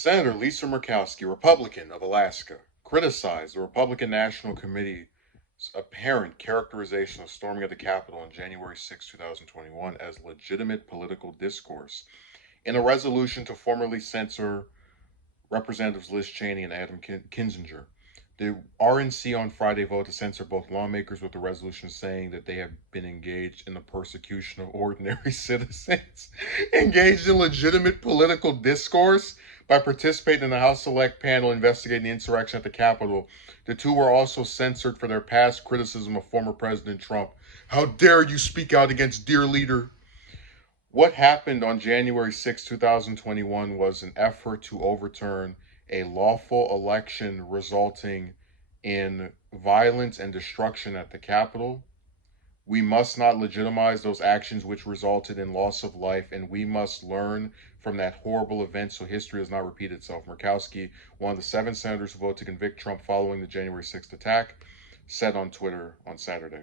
Senator Lisa Murkowski, Republican of Alaska, criticized the Republican National Committee's apparent characterization of storming of the Capitol on January 6, 2021 as legitimate political discourse in a resolution to formally censor Representatives Liz Cheney and Adam Kinzinger. The RNC on Friday voted to censor both lawmakers with a resolution saying that they have been engaged in the persecution of ordinary citizens, engaged in legitimate political discourse by participating in the House Select panel investigating the insurrection at the Capitol. The two were also censored for their past criticism of former President Trump. How dare you speak out against dear leader? What happened on January 6, 2021 was an effort to overturn a lawful election resulting in violence and destruction at the Capitol. We must not legitimize those actions which resulted in loss of life, and we must learn from that horrible event so history does not repeat itself. Murkowski, one of the 7 senators who voted to convict Trump following the January 6th attack, said on Twitter on Saturday.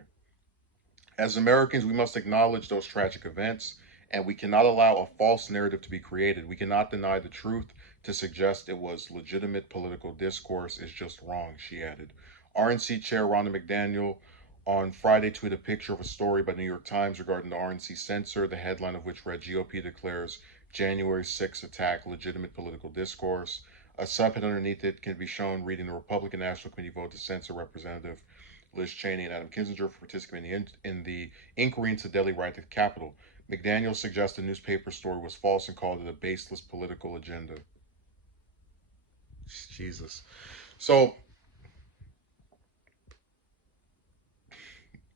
As Americans, we must acknowledge those tragic events, and we cannot allow a false narrative to be created. We cannot deny the truth. To suggest it was legitimate political discourse is just wrong, she added. RNC Chair Ronna McDaniel on Friday tweeted a picture of a story by New York Times regarding the RNC censor, the headline of which read GOP declares January 6th attack legitimate political discourse. A subhead underneath it can be shown reading the Republican National Committee vote to censor Representative Liz Cheney and Adam Kinzinger for participating in the inquiry into deadly riot at the Capitol. McDaniel suggested the newspaper story was false and called it a baseless political agenda. Jesus. So,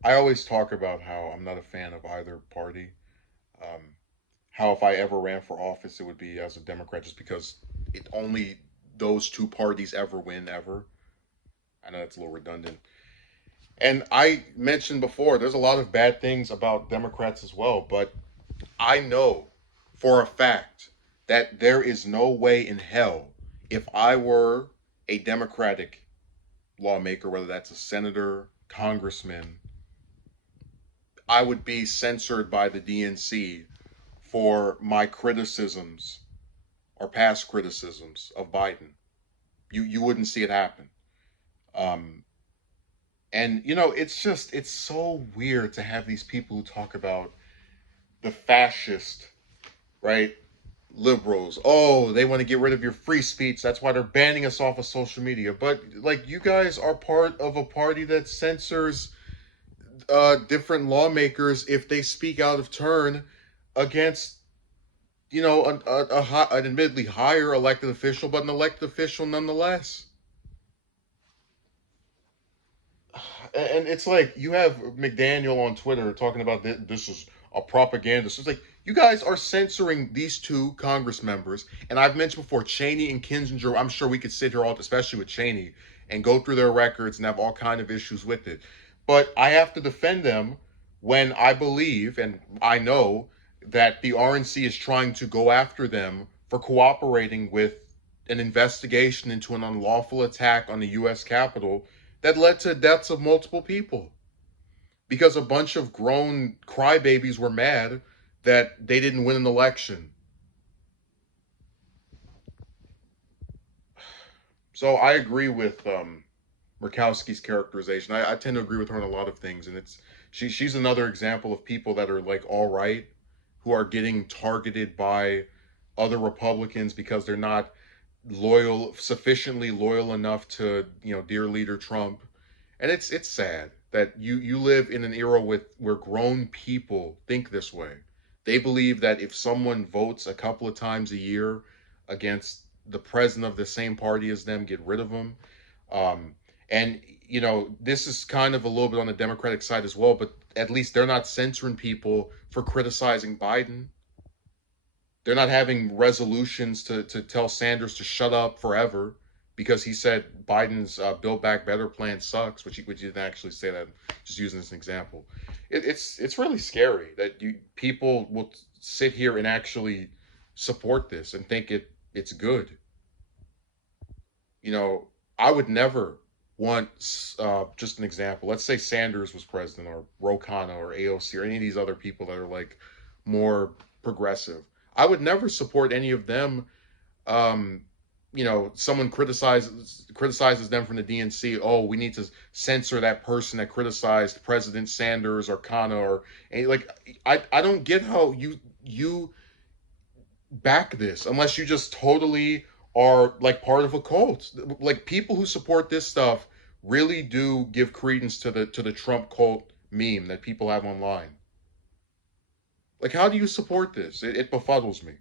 I always talk about how I'm not a fan of either party. Um, how if I ever ran for office, it would be as a Democrat just because it only those two parties ever win ever. I know that's a little redundant. And I mentioned before, there's a lot of bad things about Democrats as well, but I know for a fact that there is no way in hell, if I were a Democratic lawmaker, whether that's a senator, congressman, I would be censored by the DNC for my criticisms or past criticisms of Biden. You wouldn't see it happen. Um, and it's so weird to have these people who talk about the fascist, right? Liberals. Oh, they want to get rid of your free speech. That's why they're banning us off of social media. But like, you guys are part of a party that censors different lawmakers if they speak out of turn against an admittedly higher elected official, but an elected official nonetheless. And it's like you have McDaniel on Twitter talking about this is a propaganda. So it's like you guys are censoring these two Congress members, and I've mentioned before Cheney and Kinzinger. I'm sure we could sit here all, especially with Cheney, and go through their records and have all kind of issues with it. But I have to defend them when I believe and I know that the RNC is trying to go after them for cooperating with an investigation into an unlawful attack on the U.S. Capitol that led to deaths of multiple people because a bunch of grown crybabies were mad that they didn't win an election. So I agree with Murkowski's characterization. I tend to agree with her on a lot of things, and she's another example of people that are like all right, who are getting targeted by other Republicans because they're not sufficiently loyal enough to dear leader Trump. And it's sad that you live in an era where grown people think this way. They believe that if someone votes a couple of times a year against the president of the same party as them, get rid of them. Um, and this is kind of a little bit on the Democratic side as well, but at least they're not censoring people for criticizing Biden. They're not having resolutions to tell Sanders to shut up forever because he said Biden's Build Back Better plan sucks, which he didn't actually say that. Just using this as an example, it's really scary that people will sit here and actually support this and think it's good. I would never want just an example. Let's say Sanders was president, or Ro Khanna, or AOC, or any of these other people that are like more progressive. I would never support any of them someone criticizes them from the DNC. Oh, we need to censor that person that criticized President Sanders or Khanna or like I don't get how you back this unless you just totally are like part of a cult. Like people who support this stuff really do give credence to the Trump cult meme that people have online. Like how do you support this? It befuddles me.